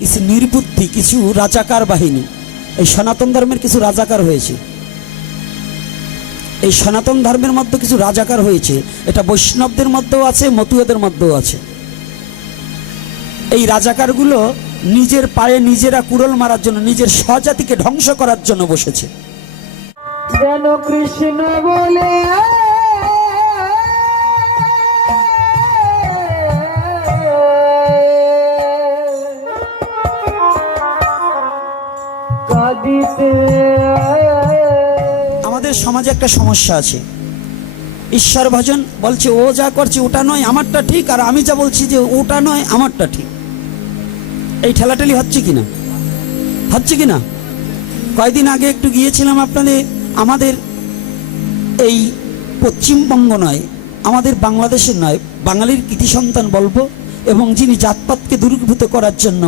কিছু নির্বুদ্ধি কিছু রাজাকার বাহিনী এই সনাতন ধর্মের কিছু রাজাকার হয়েছে। এই সনাতন ধর্মের মধ্যে কিছু রাজাকার হয়েছে, এটা বৈষ্ণবদের মধ্যেও আছে, মতুয়াদের মধ্যেও আছে। এই রাজাকারগুলো নিজের পায়ে নিজেরা কুড়োল মারার জন্য, নিজের স্বজাতিকে ধ্বংস করার জন্য বসেছে। যেন কৃষ্ণ বলে আমাদের সমাজে একটা সমস্যা আছে, ঈশ্বর ভজন বলছে ও যা করছে ওটা নয় আমারটা ঠিক, আর আমি যা বলছি যে ওটা নয় আমারটা ঠিক। এই ঠেলাঠেলি হচ্ছে কিনা, হচ্ছে কিনা? কয়েকদিন আগে একটু গিয়েছিলাম আপনাদের, আমাদের এই পশ্চিমবঙ্গ নয়, আমাদের বাংলাদেশের নয়, বাঙালির কৃতি সন্তান বলবো, এবং যিনি জাতপাতকে দূরীভূত করার জন্য,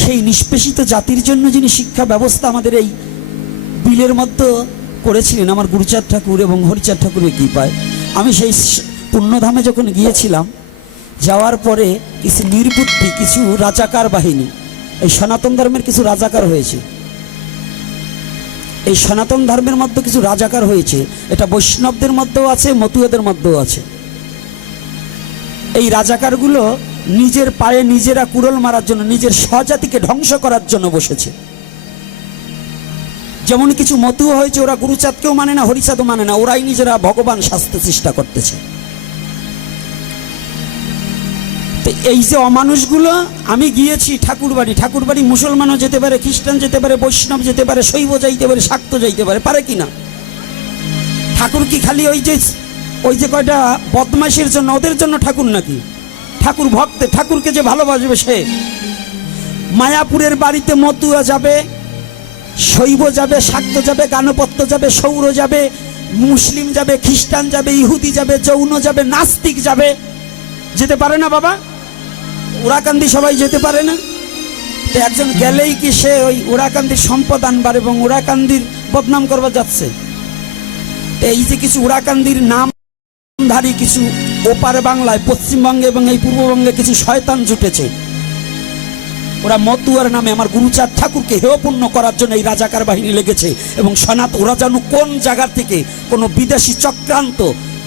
সেই নিষ্পেষিত জাতির জন্য যিনি শিক্ষা ব্যবস্থা আমাদের এই বিলের মধ্যে করেছিলেন, আমার গুরুচাঁদ ঠাকুর এবং হরিচাঁদ ঠাকুরের কৃপায়। আমি সেই পুণ্যধামে যখন গিয়েছিলাম, যাওয়ার পরে কিছু নির্বুদ্ধি কিছু রাজাকার বাহিনী, এই সনাতন ধর্মের কিছু রাজাকার হয়েছে। এই সনাতন ধর্মের মধ্যে কিছু রাজাকার হয়েছে, এটা বৈষ্ণবদের মধ্যেও আছে, মতুয়াদের মধ্যেও আছে। এই রাজাকারগুলো নিজের পায়ে নিজেরা কুড়োল মারার জন্য, নিজের স্বজাতিকে ধ্বংস করার জন্য বসেছে। যেমন কিছু মতুয়া হয়েছে, ওরা গুরুচাঁদকেও মানে না, হরিচাঁদও মানে না, ওরাই নিজেরা ভগবান সাজতে চেষ্টা করতেছে। তো এই যে অমানুষগুলো, আমি গিয়েছি ঠাকুরবাড়ি মুসলমানও যেতে পারে, খ্রিস্টান যেতে পারে, বৈষ্ণব যেতে পারে, শৈব যাইতে পারে, শাক্ত যাইতে পারে, পারে কি না? ঠাকুর কি খালি ওই যে কয়টা বদমাইশের জন্য, ওদের জন্য ঠাকুর নাকি? ঠাকুর ভক্তে, ঠাকুরকে যে ভালোবাসবে সে। মায়াপুরের বাড়িতে মতুয়া যাবে, শৈব যাবে, শাক্ত যাবে, গানপত্য যাবে, সৌর যাবে, মুসলিম যাবে, খ্রিস্টান যাবে, ইহুদি যাবে, জৈন যাবে, নাস্তিক যাবে, যেতে পারে না বাবা? ওরাকান্দি সবাই যেতে পারে না? তো একজন গেলেই কি সে ওই ওরাকান্দির সম্পদ আনবার এবং ওরাকান্দির বদনাম করবার যাচ্ছে? এই যে কিছু ওরাকান্দির নামধারী কিছু ওপার বাংলায়, পশ্চিমবঙ্গে এবং এই পূর্ববঙ্গে কিছু শয়তান জুটেছে, ওরা মতুয়ার নামে আমার গুরুচাঁদ ঠাকুরকে হেয়পূর্ণ করার জন্য এই রাজাকার বাহিনী লেগেছে। এবং ওরা যেন কোন জায়গা থেকে কোনো বিদেশি চক্রান্ত,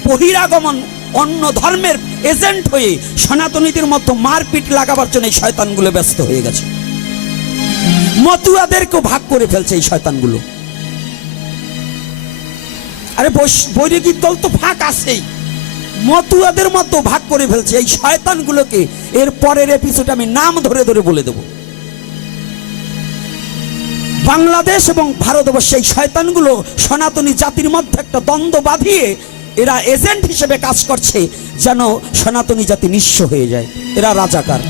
বহিরাগমন, অন্য ধর্মের এজেন্ট হয়ে সনাতনীদের মতো মারপিট লাগাবার জন্য এই শয়তানগুলো ব্যস্ত হয়ে গেছে। মতুয়াদেরকেও ভাগ করে ফেলছে এই শয়তানগুলো। আরে বৈরাগীর দল তো ফাঁক আছেই, মতুয়াদের মতো ভাগ করে ফেলছে এই শয়তানগুলোকে। এর পরের এপিসোড আমি নাম ধরে ধরে বলে দেব। বাংলাদেশ এবং ভারতবর্ষে এই শয়তানগুলো সনাতনী জাতির মধ্যে একটা দ্বন্দ্ব বাঁধিয়ে এরা এজেন্ট হিসেবে কাজ করছে, যেন সনাতনী জাতি নিঃস্ব হয়ে যায়। এরা রাজাকার।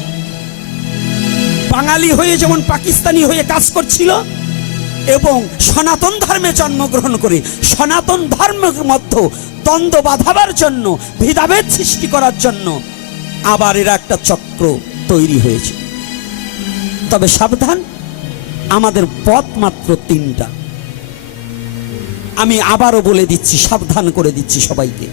বাঙালি হয়ে যেমন পাকিস্তানি হয়ে কাজ করছিল, এবং সনাতন ধর্মে জন্মগ্রহণ করে সনাতন ধর্মের মধ্যে দ্বন্দ্ব বাঁধাবার জন্য, ভেদাভেদ সৃষ্টি করার জন্য আবার এরা একটা চক্র তৈরি হয়েছে। তবে সাবধান, আমাদের পথ মাত্র তিনটা। আমি আবারও বলে দিচ্ছি, সাবধান করে দিচ্ছি সবাইকে।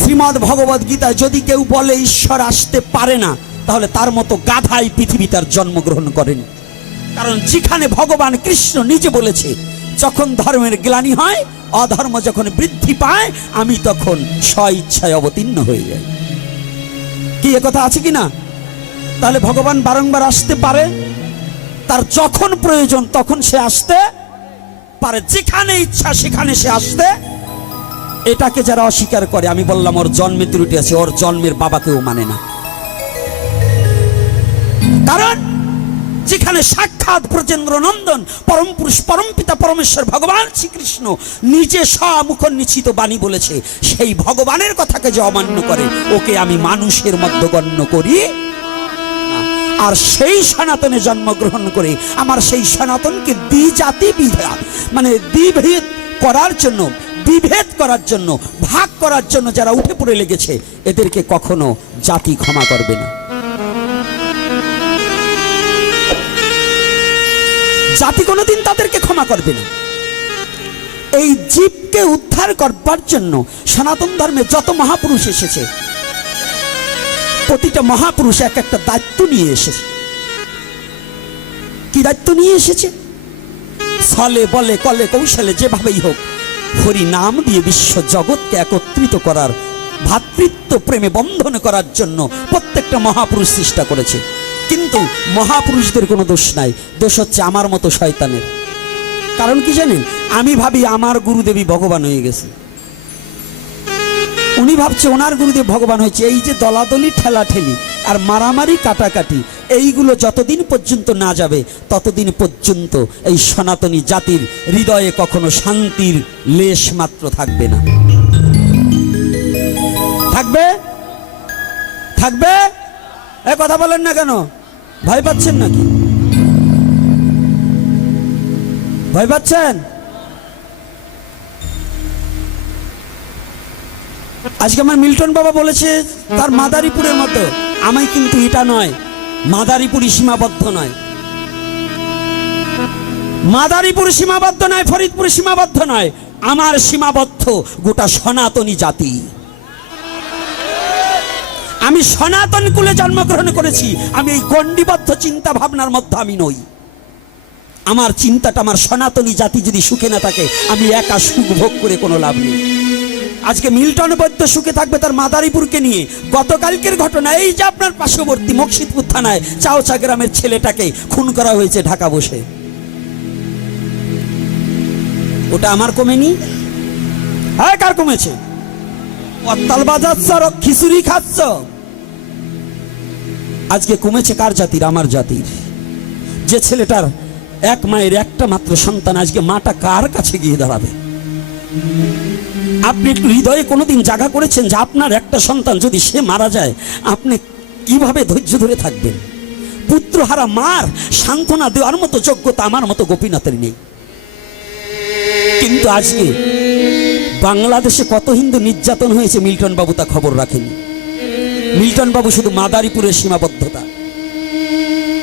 শ্রীমদ্ ভগবদ গীতায় যদি কেউ বলে ঈশ্বর আসতে পারে না, তাহলে তার মতো গাধাই পৃথিবীতে আর জন্মগ্রহণ করেনি। কারণ যেখানে ভগবান কৃষ্ণ নিজে বলেছে, যখন ধর্মের গ্লানি হয়, অধর্ম যখন বৃদ্ধি পায়, আমি তখন স্বইচ্ছায় অবতীর্ণ হয়ে যাই। কি একথা আছে কি না? তাহলে ভগবান বারংবার আসতে পারে, তার যখন প্রয়োজন তখন সে আসতে পারে, যেখানে ইচ্ছা সেখানে সে আসতে। এটাকে যারা অস্বীকার করে, আমি বললাম ওর জন্মে ত্রুটি আছে, ওর জন্মের বাবাকেও মানে না। কারণ যেখানে সাক্ষাৎ ব্রজেন্দ্র নন্দন পরম পুরুষ পরম পিতা পরমেশ্বর ভগবান শ্রীকৃষ্ণ নিজে স্বমুখনিশ্চিত বাণী বলেছে, সেই ভগবানের কথাকে যে অমান্য করে, ওকে আমি মানুষের মধ্যে গণ্য করি। আর সেই সনাতনে জন্মগ্রহণ করে আমার সেই সনাতনকে দ্বিজাতি বিভেদ, মানে দ্বিভেদ করার জন্য, বিভেদ করার জন্য, ভাগ করার জন্য যারা উঠে পড়ে লেগেছে, এদেরকে কখনো জাতি ক্ষমা করবে না। জাতি কোনোদিন তাদেরকে ক্ষমা করবে না। এই জীবকে উদ্ধার করবার জন্য সনাতন ধর্মে যত মহাপুরুষ এসেছে, প্রতিটা মহাপুরুষ এক একটা দায়িত্ব নিয়ে এসেছে। কি দায়িত্ব নিয়ে এসেছে? ছলে বলে কলে কৌশলে যেভাবেই হোক হরি নাম দিয়ে বিশ্ব জগৎকে একত্রিত করার, ভ্রাতৃত্ব প্রেমে বন্ধন করার জন্য প্রত্যেকটা মহাপুরুষ চেষ্টা করেছে। কিন্তু মহাপুরুষদের কোনো দোষ নাই, দোষ হচ্ছে আমার মতো শয়তানের। কারণ কি জানেন, আমি ভাবি আমার গুরুদেবী ভগবান হয়ে গেছে, উনি ভাবছে ওনার গুরুদেব ভগবান হয়েছে। এই যে দলাদলি ঠেলাঠেলি আর মারামারি কাটাকাটি, এইগুলো যতদিন পর্যন্ত না যাবে ততদিন পর্যন্ত এই সনাতনী জাতির হৃদয়ে কখনো শান্তির লেশ মাত্র থাকবে না। থাকবে? থাকবে? এ কথা বলেন না কেন? ভয় পাচ্ছেন নাকি? ভয় পাচ্ছেন? আজকে আমার মিল্টন বাবা বলেছে তার মাদারীপুরের মধ্যে, আমি কিন্তু এটা নয়, মাদারীপুরই সীমাবদ্ধ নয়, মাদারীপুর সীমাবদ্ধ নয়, ফরিদপুর সীমাবদ্ধ নয়, আমার সীমাবদ্ধ গোটা সনাতনী জাতি। আমি সনাতন কুলে জন্মগ্রহণ করেছি, আমি এই গণ্ডিবদ্ধ চিন্তা ভাবনার মধ্যে আমি নই। আমার চিন্তাটা, আমার সনাতনী জাতি যদি সুখে না থাকে, আমি একা সুখ ভোগ করে কোনো লাভ নেই। আজকে মিল্টন বৈদ্য সুখে থাকবে তার মাদারীপুরকে নিয়ে। গতকালকের ঘটনা, এই যে আপনার পার্শ্ববর্তী মকসিদপুর থানায় চাওচা গ্রামের ছেলেটাকে খুন করা হয়েছে ঢাকা বসে, ওটা আমার কমেনি? হ্যাঁ, কার কমেছে? অত্তাল বাজাচ্ছ আর খিচুড়ি খাচ্ছ। আজকে কমেছে কার জাতির? আমার জাতির। যে ছেলেটার এক মায়ের একটা মাত্র সন্তান, আজকে মাটা কার কাছে গিয়ে দাঁড়াবে? আপনি একটু হৃদয়ে কোনোদিন জায়গা করেছেন যে আপনার একটা সন্তান যদি সে মারা যায়, আপনি কিভাবে ধৈর্য ধরে থাকবেন? পুত্রহারা মার সান্ত্বনা দেওয়ার মতো যোগ্যতা আমার মতো গোপীনাথের নেই। কিন্তু আজকে বাংলাদেশে কত হিন্দু নির্যাতন হয়েছে মিল্টন বাবু তা খবর রাখেনি। মিল্টন বাবু শুধু মাদারীপুরের সীমাবদ্ধতা।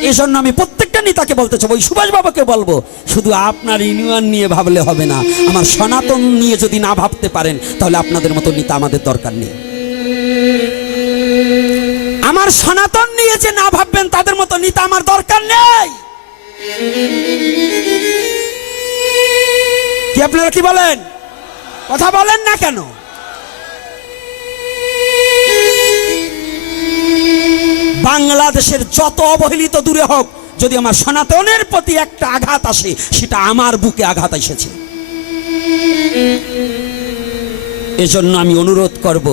এজন্য আমি প্রত্যেকটা নেতাকে বলতে চাই, ওই সুভাষ বাবাকে বলবো, শুধু আপনার ইউনিয়ন নিয়ে ভাবলে হবে না, আমার সনাতন নিয়ে যদি না ভাবতে পারেন তাহলে আপনাদের মতো নেতা আমাদের দরকার নেই। আমার সনাতন নিয়ে যে না ভাববেন তাদের মতো নেতা আমার দরকার নেই। কি আপনারা কি বলেন? কথা বলেন না কেন? বাংলাদেশের যত অবহেলিত দূরে হোক, যদি আমার সনাতনের প্রতি একটা আঘাত আসে, সেটা আমার বুকে আঘাত এসেছে। এজন্য আমি অনুরোধ করব,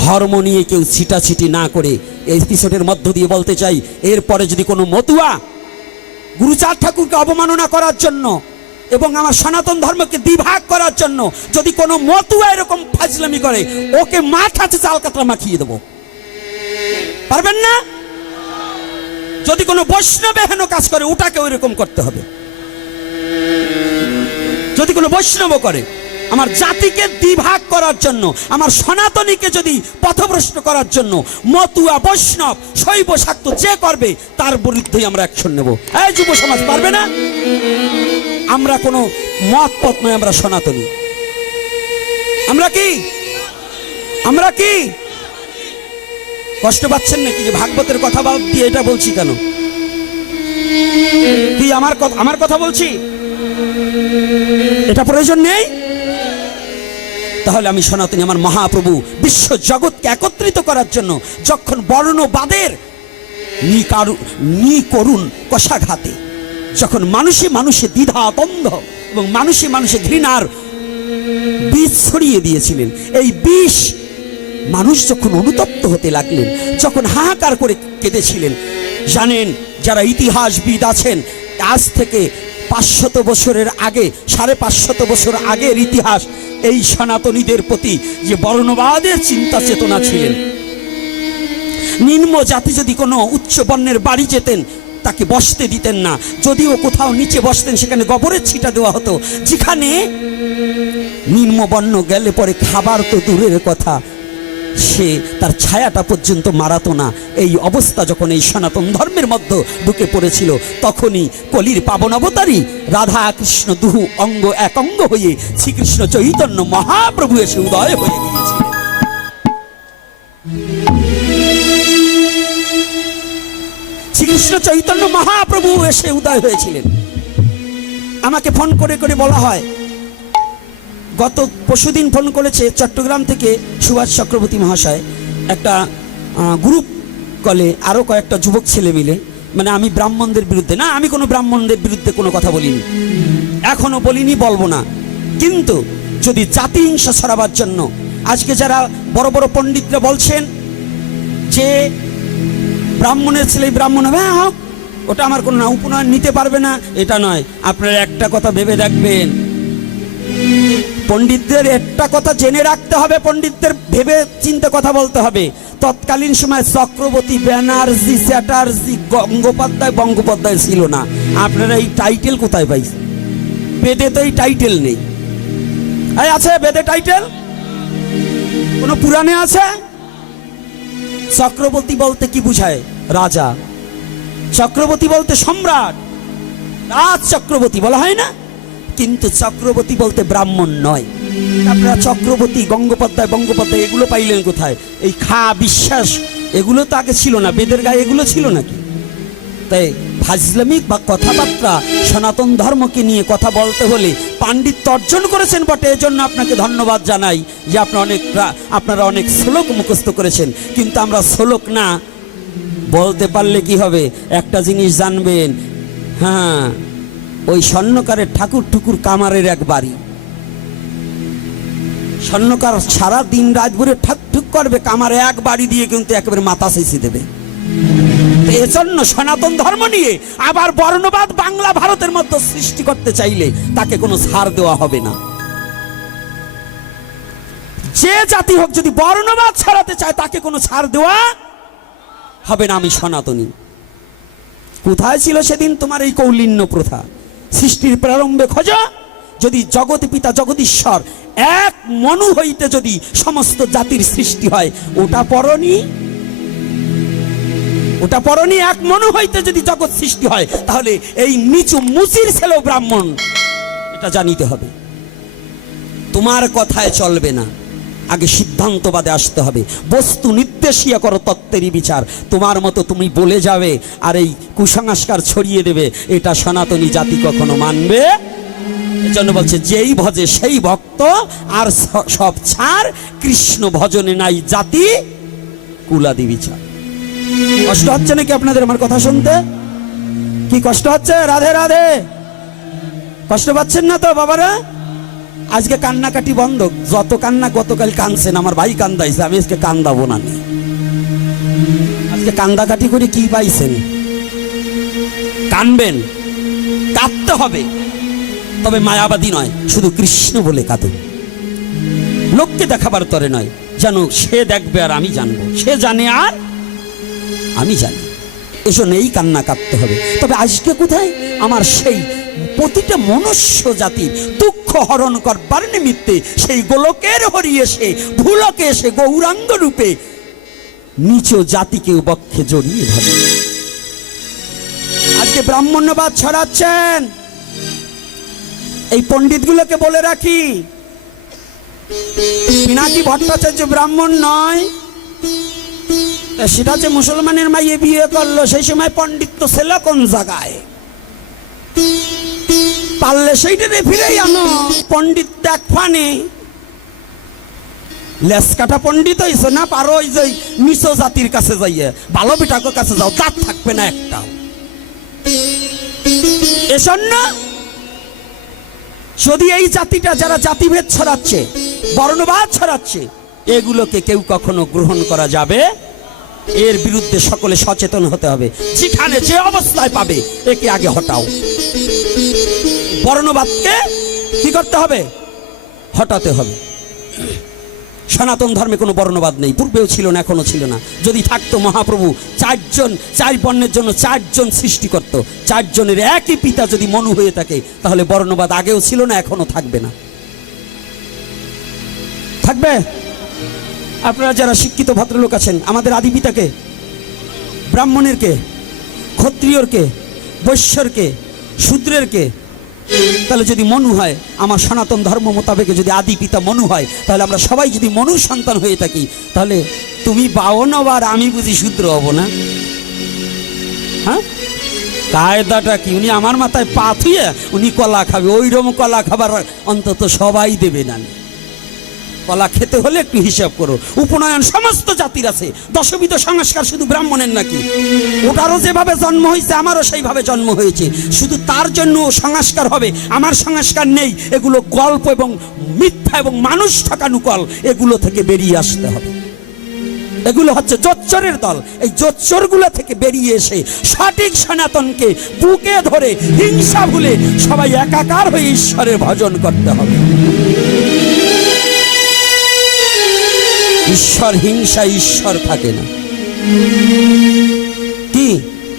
ধর্ম নিয়ে কেউ ছিটাছিটি না করে এই এপিসোডের মধ্য দিয়ে বলতে চাই, এরপরে যদি কোনো মতুয়া গুরুচাঁদ ঠাকুরকে অবমাননা করার জন্য এবং আমার সনাতন ধর্মকে দ্বিভাগ করার জন্য যদি কোনো মতুয়া এরকম ফাজলামি করে, ওকে মাথাতে চাল কাতরা মাখিয়ে দেবো। পারবেন না? যদি কোনো বৈষ্ণব হেন কাজ করে, ওটাকে ওইরকম করতে হবে। যদি কোনো বৈষ্ণব করে, আমার জাতিকে দ্বিভাগ করার জন্য, আমার সনাতনীকে যদি পথভ্রষ্ট করার জন্য মতুয়া, বৈষ্ণব, শৈব, শাক্ত যে করবে তার বিরুদ্ধেই আমরা অ্যাকশন নেব। এই যুব সমাজ পারবে না? আমরা কোনো মত পথ নয়, আমরা সনাতনী। আমরা কি? আমরা কি? কষ্ট পাচ্ছেন নাকি যে ভাগবতের কথা বাদ দিয়ে এটা বলছি কেন? কি আমার কথা বলছি? এটা প্রয়োজন নেই? তাহলে আমি সনাতনী, আমার মহাপ্রভু বিশ্ব জগৎকে একত্রিত করার জন্য যখন বর্ণবাদের করুণ কষাঘাতে, যখন মানুষে মানুষে দ্বিধা দ্বন্দ্ব এবং মানুষে মানুষে ঘৃণার বীজ ছড়িয়ে দিয়েছিলেন, এই বিষ মানুষ যখন অনুতপ্ত হতে লাগলেন, যখন হাহাকার করে কেঁদেছিলেন, জানেন যারা ইতিহাসবিদ আছেন, আজ থেকে 500 বছরের আগে, 550 বছর আগের ইতিহাস, এই সনাতনীদের প্রতি যে বর্ণবাদের চিন্তা চেতনা ছিলেন, নিম্ন জাতি যদি কোনো উচ্চ বর্ণের বাড়ি যেতেন তাকে বসতে দিতেন না, যদিও কোথাও নিচে বসতেন সেখানে গোবরের ছিটা দেওয়া হতো। যেখানে নিম্নবর্ণ গেলে পরে খাবার তো দূরের কথা, সে তার ছায়াটা পর্যন্ত মারাতো না। এই অবস্থা যখন এই সনাতন ধর্মের মধ্যে ঢুকে পড়েছিল, তখনই কলির পাবন অবতারী রাধা কৃষ্ণ দুহু অঙ্গ এক অঙ্গ হয়ে শ্রীকৃষ্ণ চৈতন্য মহাপ্রভু এসে উদয় হয়ে গিয়েছিলেন। শ্রীকৃষ্ণ কৃষ্ণ চৈতন্য মহাপ্রভু এসে উদয় হয়েছিলেন। আমাকে ফোন করে করে বলা হয়, গত পরশুদিন ফোন করেছে চট্টগ্রাম থেকে সুভাষ চক্রবর্তী মহাশয়, একটা গ্রুপ কলে আরও কয়েকটা যুবক ছেলে মিলে, মানে আমি ব্রাহ্মণদের বিরুদ্ধে না, আমি কোনো ব্রাহ্মণদের বিরুদ্ধে কোনো কথা বলিনি, এখনো বলিনি, বলবো না। কিন্তু যদি জাতি হিংসা ছড়াবার জন্য আজকে যারা বড় বড় পণ্ডিতরা বলছেন যে ব্রাহ্মণের ছেলে ব্রাহ্মণ হবে, হ্যাঁ হোক, ওটা আমার কোনো না, উপনয়ন নিতে পারবে না, এটা নয়। আপনারা একটা কথা ভেবে রাখবেন, পণ্ডিতদের একটা কথা জেনে রাখতে হবে, পণ্ডিতদের ভেবে চিন্তে কথা বলতে হবে। তৎকালীন সময় চক্রবর্তী, ব্যানার্জি, চ্যাটার্জি, গঙ্গোপাধ্যায়, বঙ্গোপাধ্যায় ছিল না। আপনারা এই টাইটেল কোথায় পাইছেন? বেদে তো এই টাইটেল নেই। আছে বেদে টাইটেল? কোন পুরাণে আছে? চক্রবর্তী বলতে কি বুঝায়? রাজা। চক্রবর্তী বলতে সম্রাট, রাজ চক্রবর্তী বলা হয় না? কিন্তু চক্রবর্তী বলতে ব্রাহ্মণ নয়। আপনারা চক্রবর্তী, গঙ্গোপাধ্যায়, বঙ্গোপাধ্যায় এগুলো পাইলেন কোথায়? এই খা বিশ্বাস এগুলো তো আগে ছিল না, বেদের গায়ে এগুলো ছিল নাকি? তাই ফাজলামিক বা কথাবার্তা সনাতন ধর্মকে নিয়ে কথা বলতে হলে পাণ্ডিত্য অর্জন করেছেন বটে, এজন্য আপনাকে ধন্যবাদ জানাই যে আপনারা অনেক শ্লোক মুখস্থ করেছেন। কিন্তু আমরা শ্লোক না বলতে পারলে কি হবে? একটা জিনিস জানবেন, হ্যাঁ, ওই স্বর্ণকারের ঠাকুর ঠুকুর কামারের এক বাড়ি। স্বর্ণকার সারা দিন রাত ভরে ঠাক ঠুক করবে, কামার এক বাড়ি দিয়ে কিন্তু একেবারে মাথা চেঁচে দেবে। এজন্য সনাতন ধর্ম নিয়ে আবার বর্ণবাদ বাংলা ভারতের মধ্যে সৃষ্টি করতে চাইলে তাকে কোনো ছাড় দেওয়া হবে না। যে জাতি হোক যদি বর্ণবাদ ছড়াতে চায় তাকে কোনো ছাড় দেওয়া হবে না। আমি সনাতনী। কোথায় ছিল সেদিন তোমার এই কৌলিন্য প্রথা? সৃষ্টির প্রারম্ভে খোঁজো, যদি জগৎ পিতা জগদীশ্বর এক মনু হইতে যদি সমস্ত জাতির সৃষ্টি হয়, ওটা পড়নি? ওটা পড়নি? এক মনু হইতে যদি জগৎ সৃষ্টি হয়, তাহলে এই নিচু মুচির ছেলেও ব্রাহ্মণ, এটা জানিতে হবে। তোমার কথায় চলবে না, আগে সিদ্ধান্তবাদে আসতে হবে। বস্তু নির্দেশিয়া করো তত্ত্বেরই বিচার। তোমার মতো তুমি বলে যাবে আর এই কুসংস্কার ছড়িয়ে দেবে, এটা সনাতনী জাতি কখনো মানবে। এজন্য বলছে, যেই ভজে সেই ভক্ত, আর সব ছাড়, কৃষ্ণ ভজনে নাই জাতি কুলাদি বিচার। কষ্ট হচ্ছে নাকি আপনাদের আমার কথা শুনতে? কি কষ্ট হচ্ছে? রাধে রাধে। কষ্ট পাচ্ছেন না তো বাবারা? আজকে কান্নাকাটি বন্ধ। যত কান্না গতকাল কানছেন, আমার ভাই কান্দাইছে, আমি আজকে কান্দাবো না। আজকে কান্দাকাটি করে কি পাইছেন? কানবেন, কাঁদতে হবে, তবে মায়াবাদী নয়, শুধু কৃষ্ণ বলে কাঁদুন। লোককে দেখাবার তরে নয়, যেন সে দেখবে আর আমি জানবো, সে জানে আর আমি জানি। এসব নেই, কান্না কাঁদতে হবে। তবে আজকে কোথায় আমার সেই প্রতিটা মনুষ্য জাতির দুঃখ হরণ করবার নিমিত্তে সেই গোলকের হরি এসে, ভুলকে এসে গৌরাঙ্গ রূপে নিচ জাতিকে বক্ষে জড়িয়ে ধরে। আজকে ব্রাহ্মণ্যবাদ ছড়াচ্ছেন। এই পণ্ডিতগুলোকে বলে রাখি, পিনাকি ভট্টাচার্য ব্রাহ্মণ নয়, সেটা যে মুসলমানের মাইয়ে বিয়ে করলো, সেই সময় পণ্ডিত্য ছিল কোন জায়গায়? পারলে সেইটারে ফিরেই আনো। পণ্ডিত এক ফানে লেস কাটা পণ্ডিত হইছো না, পারো ওই যে নিচ জাতির কাছে যাইয়ে ভালো বিটাকের কাছে যাও, তার থাকবে না একটাও। এজন্য যদি এই জাতিটা যারা জাতিভেদ ছড়াচ্ছে, বর্ণবাদ ছড়াচ্ছে, এগুলোকে কেউ কখনো গ্রহণ করা যাবে, এর বিরুদ্ধে সকলে সচেতন হতে হবে। যেখানে যে অবস্থায় পাবে একে আগে হটাও। বর্ণবাদকে কি করতে হবে? হটাতে হবে। সনাতন ধর্মে কোনো বর্ণবাদ নেই, পূর্বেও ছিল না, এখনো ছিল না। যদি থাকতো, মহাপ্রভু চার বর্ণের জন্য চারজন সৃষ্টি করত। চারজনের একই পিতা যদি মনু হয়ে থাকে, তাহলে বর্ণবাদ আগেও ছিল না, এখনো থাকবে না। থাকবে? আপনারা যারা শিক্ষিত ভদ্রলোক আছেন, আমাদের আদি পিতাকে, ব্রাহ্মণের কে, ক্ষত্রিয়র কে, বৈশ্যর কে, শূদ্রের কে? তাহলে যদি মনু হয়, আমার সনাতন ধর্ম মোতাবেক যদি আদি পিতা মনু হয়, তাহলে আমরা সবাই যদি মনু সন্তান হয়ে থাকি, তাহলে তুমি 52 আর আমি বুঝি শূদ্র হব না? হ্যাঁ, কায়দাটা কি? উনি আমার মাথায় পা থুয়ে উনি কলা খাবে, ওইরকম কলা খাবার অন্তত সবাই দেবে না। কলা খেতে হলে একটু হিসাব করো। উপনয়ন সমস্ত জাতির আছে, দশবিধ সংস্কার শুধু ব্রাহ্মণের নাকি? ওটারও যেভাবে জন্ম হয়েছে আমারও সেইভাবে জন্ম হয়েছে, শুধু তার জন্য সংস্কার হবে, আমার সংস্কার নেই। এগুলো গল্প এবং মিথ্যা এবং মানুষ ঠকানো কল, এগুলো থেকে বেরিয়ে আসতে হবে। এগুলো হচ্ছে জোচ্চরের দল। এই জোচ্চরগুলো থেকে বেরিয়ে এসে সঠিক সনাতনকে বুকে ধরে হিংসা ভুলে সবাই একাকার হয়ে ঈশ্বরের ভজন করতে হবে। ঈশ্বর হিংসা, ঈশ্বর থাকে না। কি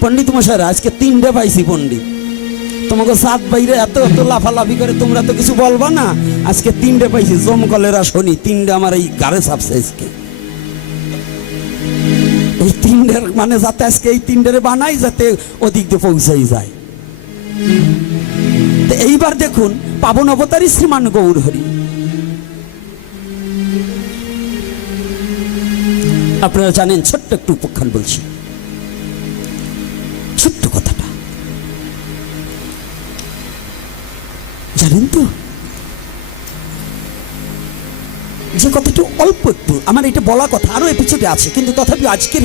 পণ্ডিত মশাইরা, আজকে 3টে পাইছি পণ্ডিত। তোমাকে সাত বাইরে এত এত লাফালাফি করে তোমরা তো কিছু বলবা না। আজকে 3টে পাইছি, জমকলেরা শনি 3টে আমার এই গাড়ে চাপছে আজকে। এই 3টের মানে যাতে আজকে এই 3টের বানাই যাতে ওদিক দিয়ে পৌঁছাই যায়। তো এইবার দেখুন পাবন অবতারী শ্রীমান গৌর হরি। আপনারা জানেন, ছোট্ট একটু উপখ্যান বলছি, ছোট্ট কথাটা জানেন তো? যে কথাটা অল্প একটু আমার এটা বলা কথা, আরো এপিসোডে আছে, কিন্তু তথাপি আজকের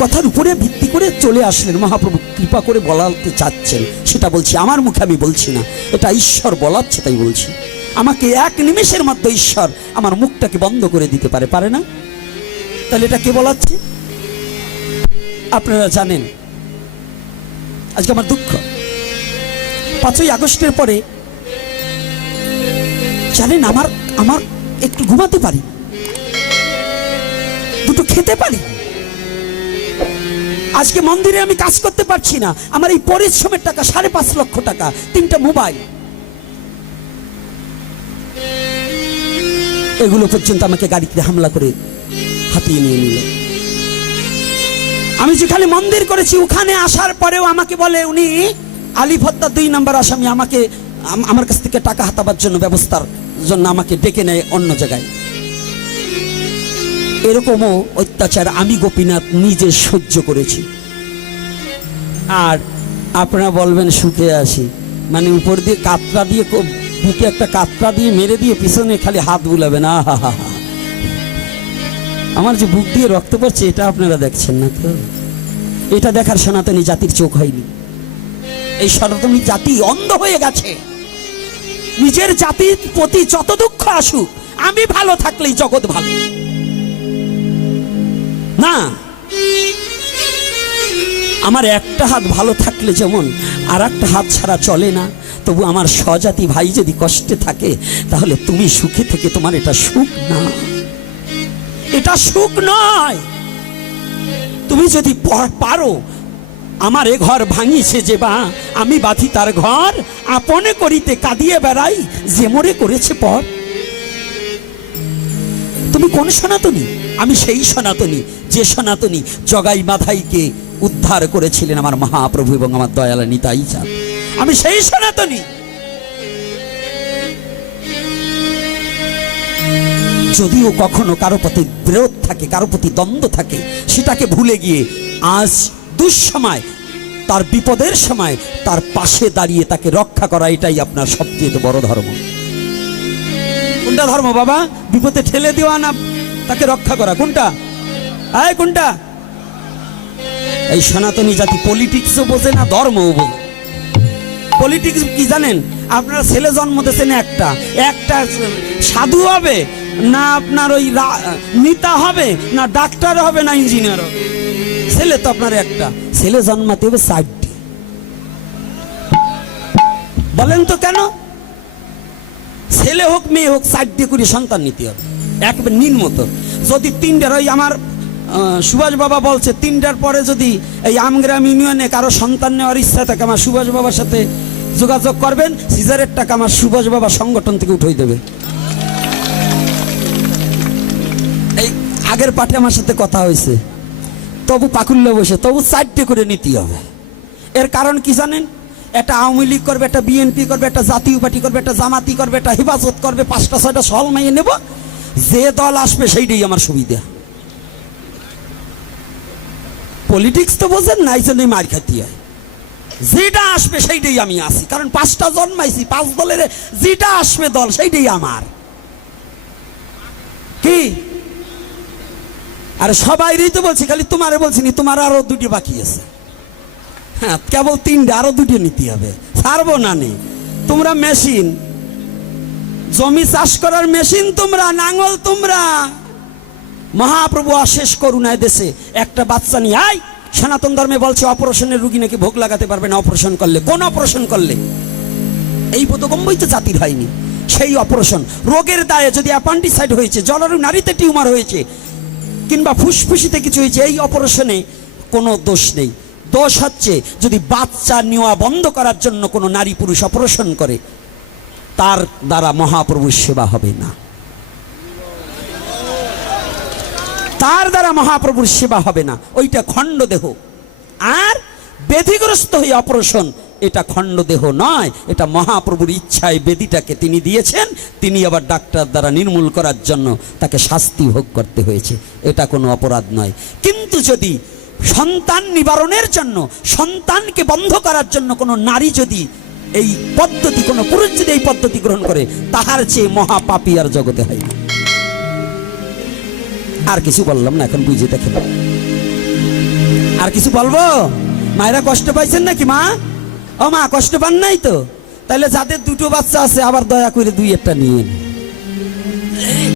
কথার উপরে ভিত্তি করে চলে আসলেন মহাপ্রভু, কৃপা করে বলাতে চাচ্ছেন সেটা বলছি। আমার মুখে আমি বলছি না, এটা ঈশ্বর বলাচ্ছে তাই বলছি। আমাকে এক নিমেষের মধ্যে ঈশ্বর আমার মুখটাকে বন্ধ করে দিতে পারে, পারে না? তাহলে এটা কে বলাচ্ছে? আপনারা জানেন, আজকে আমার দুঃখ, 5ই আগস্টের পরে জানেন আমার আমার একটু ঘুমাতে পারি, দুটো খেতে পারি। আজকে মন্দিরে আমি কাজ করতে পারছি না, আমার এই পরিশ্রমের টাকা 5.5 লক্ষ টাকা, 3টা মোবাইল, এগুলো পর্যন্ত আমাকে গাড়িতে হামলা করে হাতিয়ে নিয়ে নিল। আমি যেখানে মন্দির করেছি ওখানে আসার পরেও আমাকে বলে উনি আলিফ হত্যা 2 নম্বর আসামি, আমাকে আমার কাছ থেকে টাকা হাতাবার জন্য ব্যবস্থার জন্য আমাকে ডেকে নেয় অন্য জায়গায়। এরকমও অত্যাচার আমি গোপীনাথ নিজে সহ্য করেছি। আর আপনারা বলবেন সুখে আছি, মানে উপর দিয়ে কাতরা দিয়ে বুকে একটা কাতরা দিয়ে মেরে দিয়ে পিছনে খালি হাত বুলাবেন। আহা হা হা, আমার যে বুক দিয়ে রক্ত পড়ছে এটা আপনারা দেখছেন না তো? এটা দেখার সনাতনী জাতির চোখ হয়নি। এই সনাতনী জাতি অন্ধ হয়ে গেছে। নিজের জাতির প্রতি যত দুঃখ আসুক, আমি ভালো থাকলেই জগৎ ভালো না। আমার একটা হাত ভালো থাকলে যেমন আর একটা হাত ছাড়া চলে না, তবু আমার স্বজাতি ভাই যদি কষ্টে থাকে তাহলে তুমি সুখে থেকে তোমার এটা সুখ না, এটা সুখ নয়। তুমি যদি পারো, আমার এ ঘর ভাঙিছে যে বা আমি বাঁধি তার ঘর, আপনে করিতে কাঁদিয়ে বেড়াই যে মোরে করেছে পর। তুমি কোন সনাতনী? আমি সেই সনাতনী যে সনাতনী জগাই মাধাইকে উদ্ধার করেছিলেন আমার মহাপ্রভু এবং আমার দয়াল নিতাই চাঁদ। আমি সেই সনাতনী। যদিও কখনো কারো প্রতি বিরোধ থাকে, কারো প্রতি দ্বন্দ্ব থাকে, সেটাকে ভুলে গিয়ে আজ দুঃসময়, তার বিপদের সময় তার পাশে দাঁড়িয়ে তাকে রক্ষা করা, এটাই আপনার সবচেয়ে বড় ধর্ম। কোনটা ধর্ম বাবা? বিপদে ঠেলে দেওয়া না তাকে রক্ষা করা? কোনটা? কোনটা? এই সনাতনী জাতি পলিটিক্সও বোঝে না, ধর্মও বোঝে। পলিটিক্স কি জানেন? আপনার ছেলে জন্ম দিয়েছেন একটা, একটা সাধু হবে না আপনার ওই নেতা হবে না ডাক্তার হবে না ইঞ্জিনিয়ার হবে। ছেলে তো আপনার একটা, ছেলে জন্মাতে হবে 4টি। বলেন তো কেন? ছেলে হোক মেয়ে হোক 4টি করে সন্তান নিতে হবে, একবার নিম্নত। যদি 3টার, ওই আমার সুভাষ বাবা বলছে 3টার পরে যদি এই আমগ্রাম ইউনিয়নে কারো সন্তান নেওয়ার ইচ্ছা থাকে আমার সুভাষ বাবার সাথে যোগাযোগ করবেন, সিজারের টাকা আমার সুভাষ বাবা সংগঠন থেকে উঠাই দেবে। এই আগের পাঠে আমার সাথে কথা হয়েছে, তবু পাকুল্য বসে তবু 4টে করে নিতে হবে। এর কারণ কি জানেন? একটা আওয়ামী লীগ করবে, একটা বিএনপি করবে, একটা জাতীয় পার্টি করবে, একটা জামাতি করবে, একটা হেফাজত করবে, 5টা 6টা সল মাইয়ে নেব, যে দল আসবে সেইটাই আমার সুবিধা। পলিটিক্স তো বোঝেন না, এই জন্যই মার খাতি হয়। যেটা আসবে সেইটাই আমি আছি, কারণ 5টা জন্মাইছি, 5 দলের যেটা আসবে দল সেইটাই আমার। কি আরে সবাইরই তো বলছি, খালি তোমারে বলছি নি, তোমার আরো 2টি বাকি আছে। হ্যাঁ, কেবল 3টে, আরো 2টি নিতে হবে, ছাড়বো না নে। তোমরা মেশিন, জমি চাষ করার মেশিন তোমরা, নাঙ্গল তোমরা। মহাপ্রভু অশেষ করুণায় দেশে একটা বাচ্চা নিয়ে আয়। সনাতন ধর্মে বলছে অপারেশনের রুগী নাকি ভোগ লাগাতে পারবে না অপারেশন করলে। কোন অপারেশন করলে? এই বোধগম্যই তো জাতির হয়নি। সেই অপারেশন রোগের দায়ে, যদি অ্যাপেন্ডিসাইড হয়েছে, জরায়ু নারীতে টিউমার হয়েছে, কিংবা ফুসফুসিতে কিছু হয়েছে, এই অপারেশনে কোনো দোষ নেই। দোষ হচ্ছে যদি বাচ্চা নেওয়া বন্ধ করার জন্য কোনো নারী পুরুষ অপারেশন করে, তার দ্বারা মহাপ্রভুর সেবা হবে না, তার দ্বারা মহাপ্রভুর সেবা হবে না। ওইটা খণ্ড দেহ। আর ব্যাধিগ্রস্ত হয়ে অপারেশন, এটা খণ্ড দেহ নয়, এটা মহাপ্রভুর ইচ্ছায় বেদিটাকে তিনি দিয়েছেন, তিনি আবার ডাক্তার দ্বারা নির্মূল করার জন্য তাকে শাস্তি ভোগ করতে হয়েছে। এটা কোনো অপরাধ নয়। কিন্তু যদি সন্তান নিবারণের জন্য, সন্তানকে বন্ধ করার জন্য কোনো নারী যদি এই পদ্ধতি, কোনো পুরুষ যদি এই পদ্ধতি গ্রহণ করে, তাহার চেয়ে মহাপাপী আর জগতে হয় না। আর কিছু বললাম না, এখন বুঝে দেখেন। আর কিছু বলবো? মায়েরা কষ্ট পাইছেন নাকি মা? ও মা, কষ্ট পান নাই তো? তাহলে যাদের 2টো বাচ্চা আছে, আবার দয়া করে 2-1টা নিয়ে।